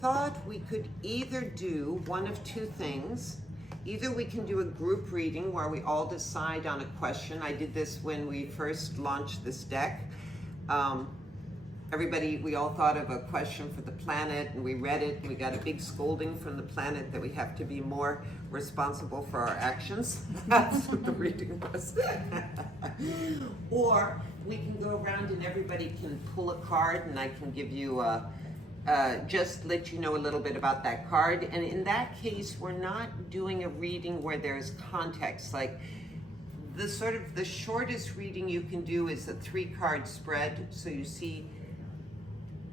thought we could either do one of two things. Either we can do a group reading where we all decide on a question. I did this when we first launched this deck. We all thought of a question for the planet, and we read it, and we got a big scolding from the planet that we have to be more responsible for our actions. That's what the reading was. Or we can go around and everybody can pull a card, and I can give you just let you know a little bit about that card. And in that case, we're not doing a reading where there's context. Like the shortest reading you can do is a 3-card spread. So you see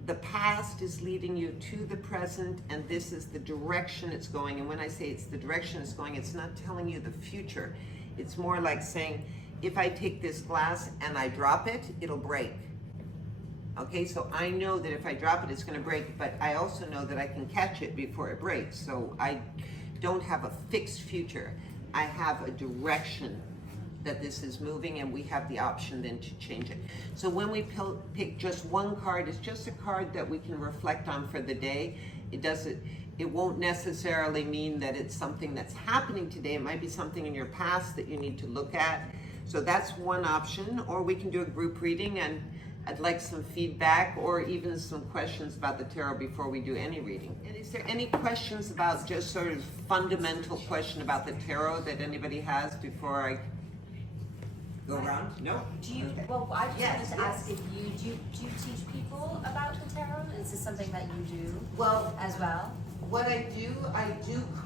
the past is leading you to the present, and this is the direction it's going. And when I say it's the direction it's going, it's not telling you the future. It's more like saying, if I take this glass and I drop it, it'll break. Okay, so I know that if I drop it, it's going to break, but I also know that I can catch it before it breaks. So I don't have a fixed future. I have a direction that this is moving, and we have the option then to change it. So when we pick just one card, it's just a card that we can reflect on for the day. It won't necessarily mean that it's something that's happening today. It might be something in your past that you need to look at. So that's one option. Or we can do a group reading, and I'd like some feedback or even some questions about the tarot before we do any reading. And is there any questions about just sort of fundamental question about the tarot that anybody has before I go around? No? Do you, okay. well, I just Yes, wanted to ask if do you teach people about the tarot? Is this something that you do as well? What I do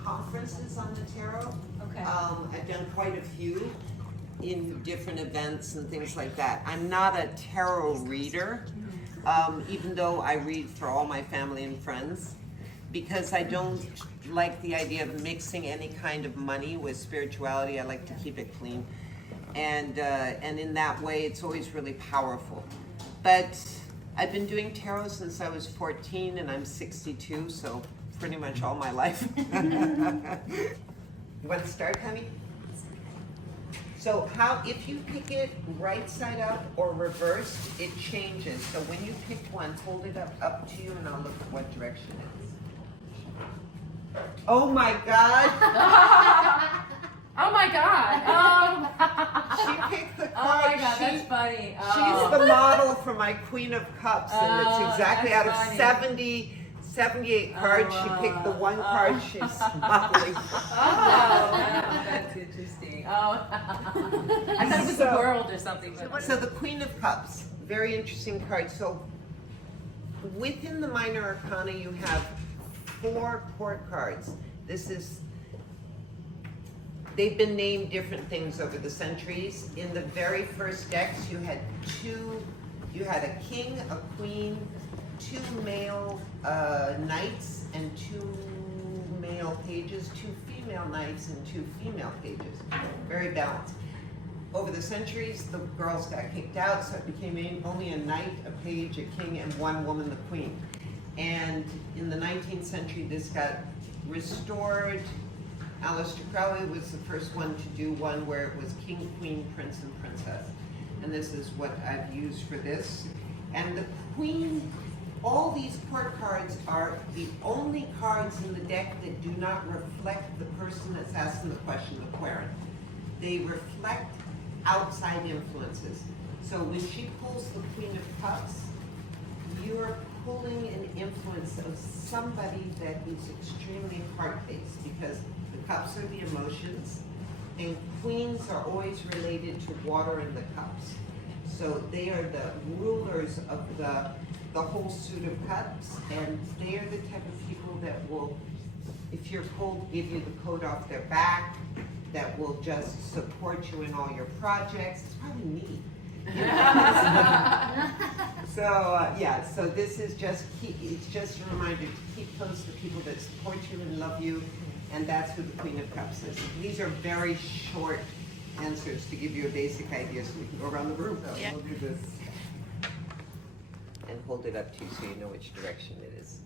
conferences on the tarot. Okay. I've done quite a few in different events and things like that. I'm not a tarot reader, even though I read for all my family and friends, because I don't like the idea of mixing any kind of money with spirituality. I like to keep it clean. And in that way, it's always really powerful. But I've been doing tarot since I was 14, and I'm 62, so pretty much all my life. You want to start, honey? So if you pick it right side up or reversed, it changes. So when you pick one, hold it up to you, and I'll look at what direction it is. Oh my God! Oh my God! She picked the card. Oh my God, that's funny. She's the model for my Queen of Cups, and it's exactly out of funny. 78 cards. She picked the one card she's modeling. That's interesting. I thought it was the world or something. But So the Queen of Cups, very interesting card. So within the Minor Arcana, you have 4 court cards. They've been named different things over the centuries. In the very first decks, you had a king, a queen, 2 male knights, and 2 male pages, 2 female knights, and 2 female pages. Very balanced. Over the centuries, the girls got kicked out, so it became only a knight, a page, a king, and 1 woman, the queen. And in the 19th century, this got restored. Aleister Crowley was the first one to do one where it was king, queen, prince, and princess. And this is what I've used for this. And the queen, all these court cards are the only cards in the deck that do not reflect the person that's asking the question, the querent. They reflect outside influences. So when she pulls the Queen of Cups, you're pulling an influence of somebody that is extremely heart-based, because the cups are the emotions, and queens are always related to water in the cups. So they are the rulers of the whole suit of cups, and they are the type of people that will, if you're pulled, give you the coat off their back, that will just support you in all your projects. It's probably me. So this is it's just a reminder to keep close to people that support you and love you, and that's who the Queen of Cups is. These are very short answers to give you a basic idea, so we can go around the room. So we'll do this. And hold it up to you so you know which direction it is.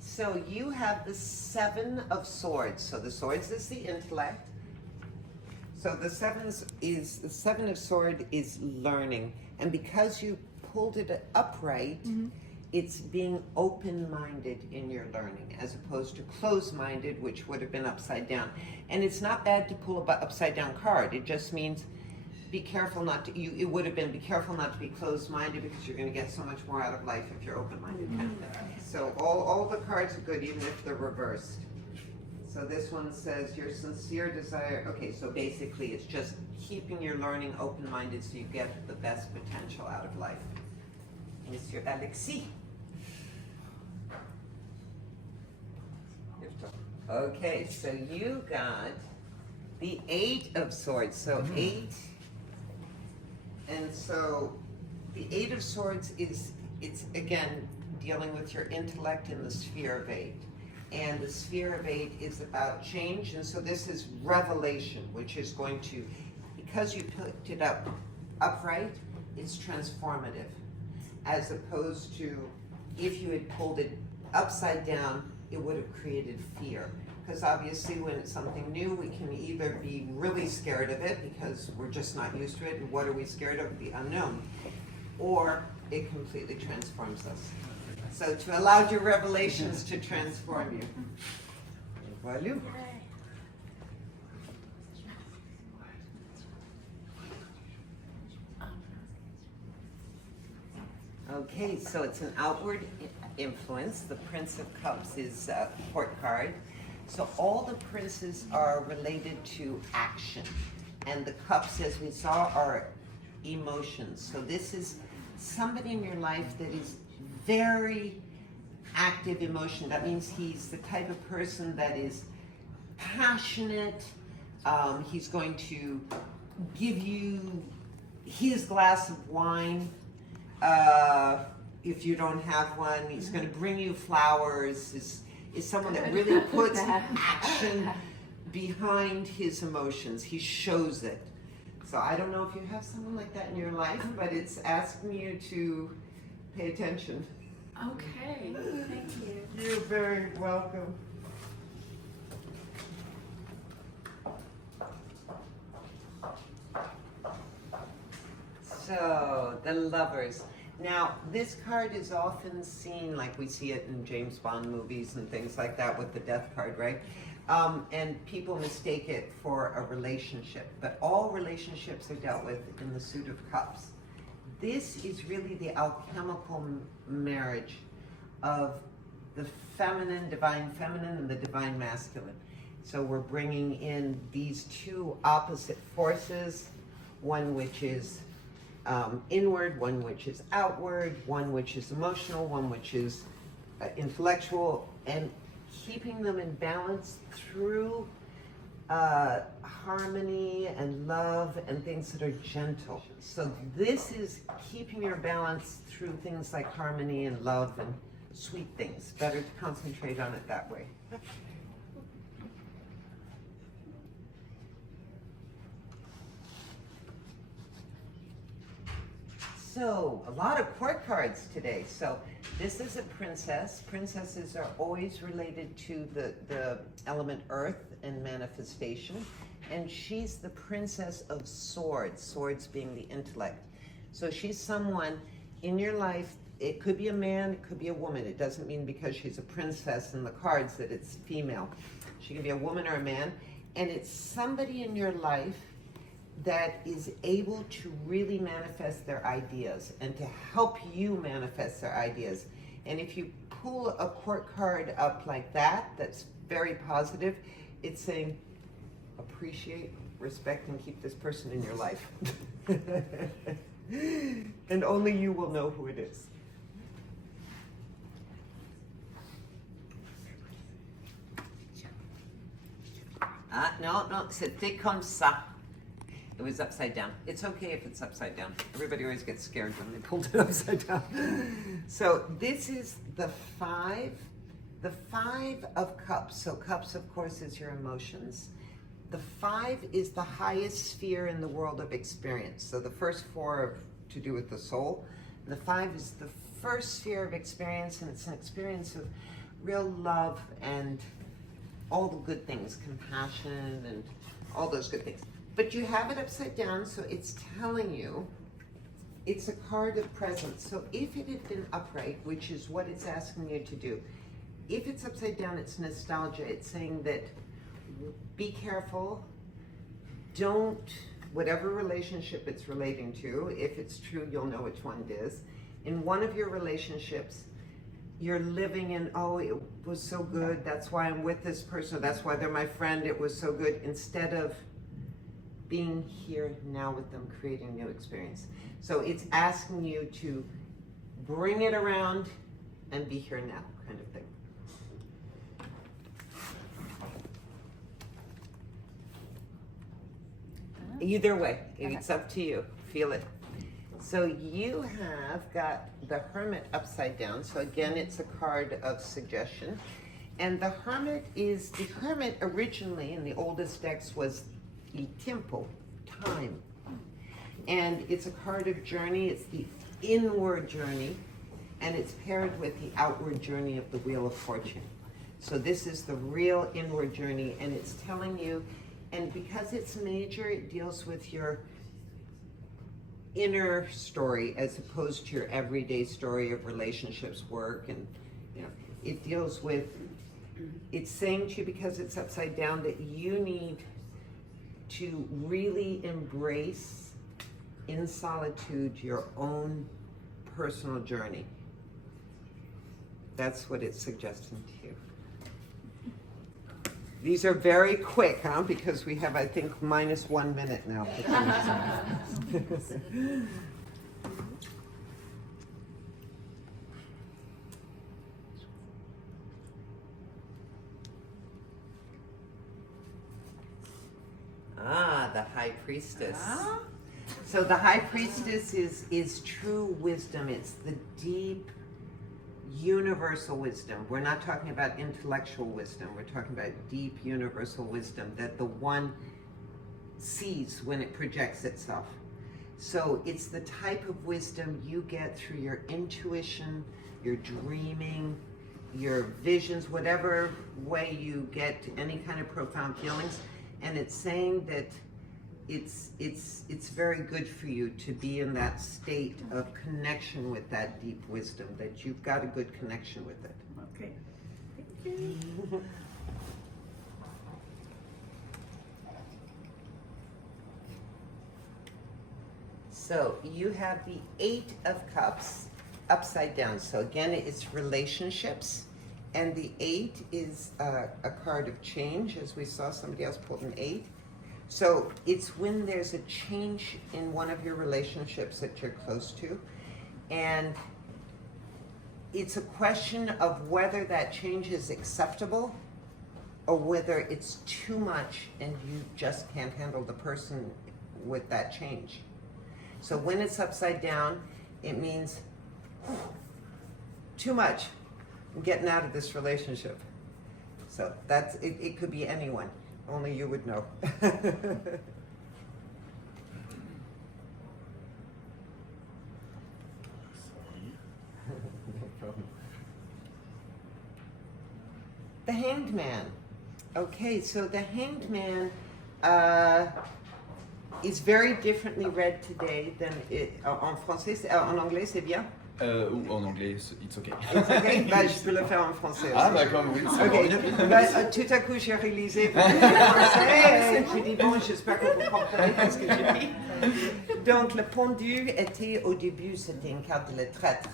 So you have the 7 of Swords. So the Swords is the intellect. So the 7 of Swords is learning. And because you pulled it upright, it's being open-minded in your learning as opposed to closed-minded, which would have been upside down. And it's not bad to pull a upside down card. It just means be careful not to, it would have been be careful not to be closed-minded because you're going to get so much more out of life if you're open-minded. So all the cards are good even if they're reversed. So this one says your sincere desire, okay, so basically it's just keeping your learning open-minded so you get the best potential out of life. Monsieur Alexis. Okay, so you got the 8 of Swords. So 8, and so the 8 of Swords it's again dealing with your intellect in the sphere of 8. And the sphere of 8 is about change, and so this is revelation, which is going to, because you put it upright, it's transformative. As opposed to if you had pulled it upside down, it would have created fear. Because obviously when it's something new, we can either be really scared of it because we're just not used to it, and what are we scared of? The unknown. Or it completely transforms us. So to allow your revelations to transform you. Voilà. Okay, so it's an outward influence. The Prince of Cups is a court card. So all the princes are related to action. And the cups, as we saw, are emotions. So this is somebody in your life that is very active emotion. That means he's the type of person that is passionate. He's going to give you his glass of wine. If you don't have one, he's going to bring you flowers. Is someone that really puts action behind his emotions. He shows it. So I don't know if you have someone like that in your life, but it's asking you to pay attention. Okay, thank you. You're very welcome. So, the Lovers. Now, this card is often seen, like we see it in James Bond movies and things like that with the death card, right? And people mistake it for a relationship, but all relationships are dealt with in the Suit of Cups. This is really the alchemical marriage of the feminine, divine feminine, and the divine masculine. So we're bringing in these two opposite forces, one which is inward, one which is outward, one which is emotional, one which is intellectual, and keeping them in balance through harmony and love and things that are gentle. So this is keeping your balance through things like harmony and love and sweet things. Better to concentrate on it that way. So, a lot of court cards today. So, this is a princess. Princesses are always related to the element earth and manifestation. And she's the princess of swords, swords being the intellect. So, she's someone in your life. It could be a man, it could be a woman. It doesn't mean because she's a princess in the cards that it's female. She can be a woman or a man. And it's somebody in your life that is able to really manifest their ideas and to help you manifest their ideas. And if you pull a court card up like that, that's very positive, it's saying appreciate, respect, and keep this person in your life. And only you will know who it is. No, c'était comme ça. It was upside down. It's okay if it's upside down. Everybody always gets scared when they pulled it upside down. So this is the 5 of cups. So cups, of course, is your emotions. The 5 is the highest sphere in the world of experience. So the first 4 are to do with the soul. And the 5 is the first sphere of experience, and it's an experience of real love and all the good things, compassion and all those good things. But you have it upside down, so it's telling you it's a card of presence. So if it had been upright, which is what it's asking you to do, if it's upside down, it's nostalgia. It's saying that be careful, don't, whatever relationship it's relating to, if it's true, you'll know which one it is. In one of your relationships, you're living in, oh, it was so good, that's why I'm with this person, that's why they're my friend, it was so good, instead of being here now with them, creating a new experience. So it's asking you to bring it around and be here now, kind of thing. Either way, it's up to you. Feel it. So you have got the Hermit upside down. So again, it's a card of suggestion. And the Hermit originally in the oldest decks was il tempo, time. And it's a card of journey. It's the inward journey. And it's paired with the outward journey of the Wheel of Fortune. So this is the real inward journey. And it's telling you, and because it's major, it deals with your inner story as opposed to your everyday story of relationships, work, and it deals with, it's saying to you, because it's upside down, that you need to really embrace in solitude your own personal journey. That's what it's suggesting to you. These are very quick, huh? Because we have, I think, minus 1 minute now. The High Priestess. So the High Priestess is true wisdom. It's the deep, universal wisdom. We're not talking about intellectual wisdom. We're talking about deep, universal wisdom that the one sees when it projects itself. So it's the type of wisdom you get through your intuition, your dreaming, your visions, whatever way you get any kind of profound feelings. And it's saying that it's very good for you to be in that state of connection with that deep wisdom, that you've got a good connection with it. Okay. Thank you. So you have the 8 of Cups upside down. So again, it's relationships. And the 8 is a card of change, as we saw somebody else pulled an 8. So it's when there's a change in one of your relationships that you're close to. And it's a question of whether that change is acceptable or whether it's too much and you just can't handle the person with that change. So when it's upside down, it means too much. I'm getting out of this relationship. So that's it. It could be anyone. Only you would know. The Hanged Man. Okay, so the Hanged Man is very differently read today than it en français. En anglais, c'est bien? Ou en anglais, it's okay. It's okay? Bah, je peux le faire en français. Ah, d'accord, oui, c'est Okay. bon. Bah, tout à coup, j'ai réalisé que c'était français. J'ai dit, bon, j'espère que vous comprenez ce que j'ai dit. Donc, le pendu était, au début, c'était une carte de la traître.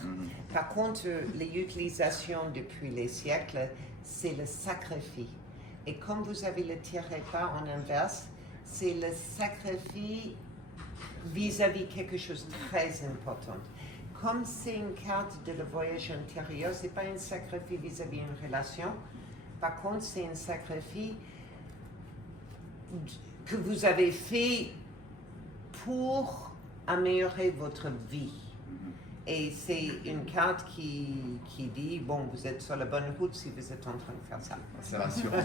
Par contre, les utilisations depuis les siècles, c'est le sacrifice. Et comme vous avez le tiré pas en inverse, c'est le sacrifice vis-à-vis quelque chose de très important. Comme c'est une carte de le voyage intérieur, c'est pas un sacrifice vis-à-vis une relation. Par contre, c'est un sacrifice que vous avez fait pour améliorer votre vie. Et c'est une carte qui dit, bon, vous êtes sur la bonne route si vous êtes en train de faire ça. C'est rassurant.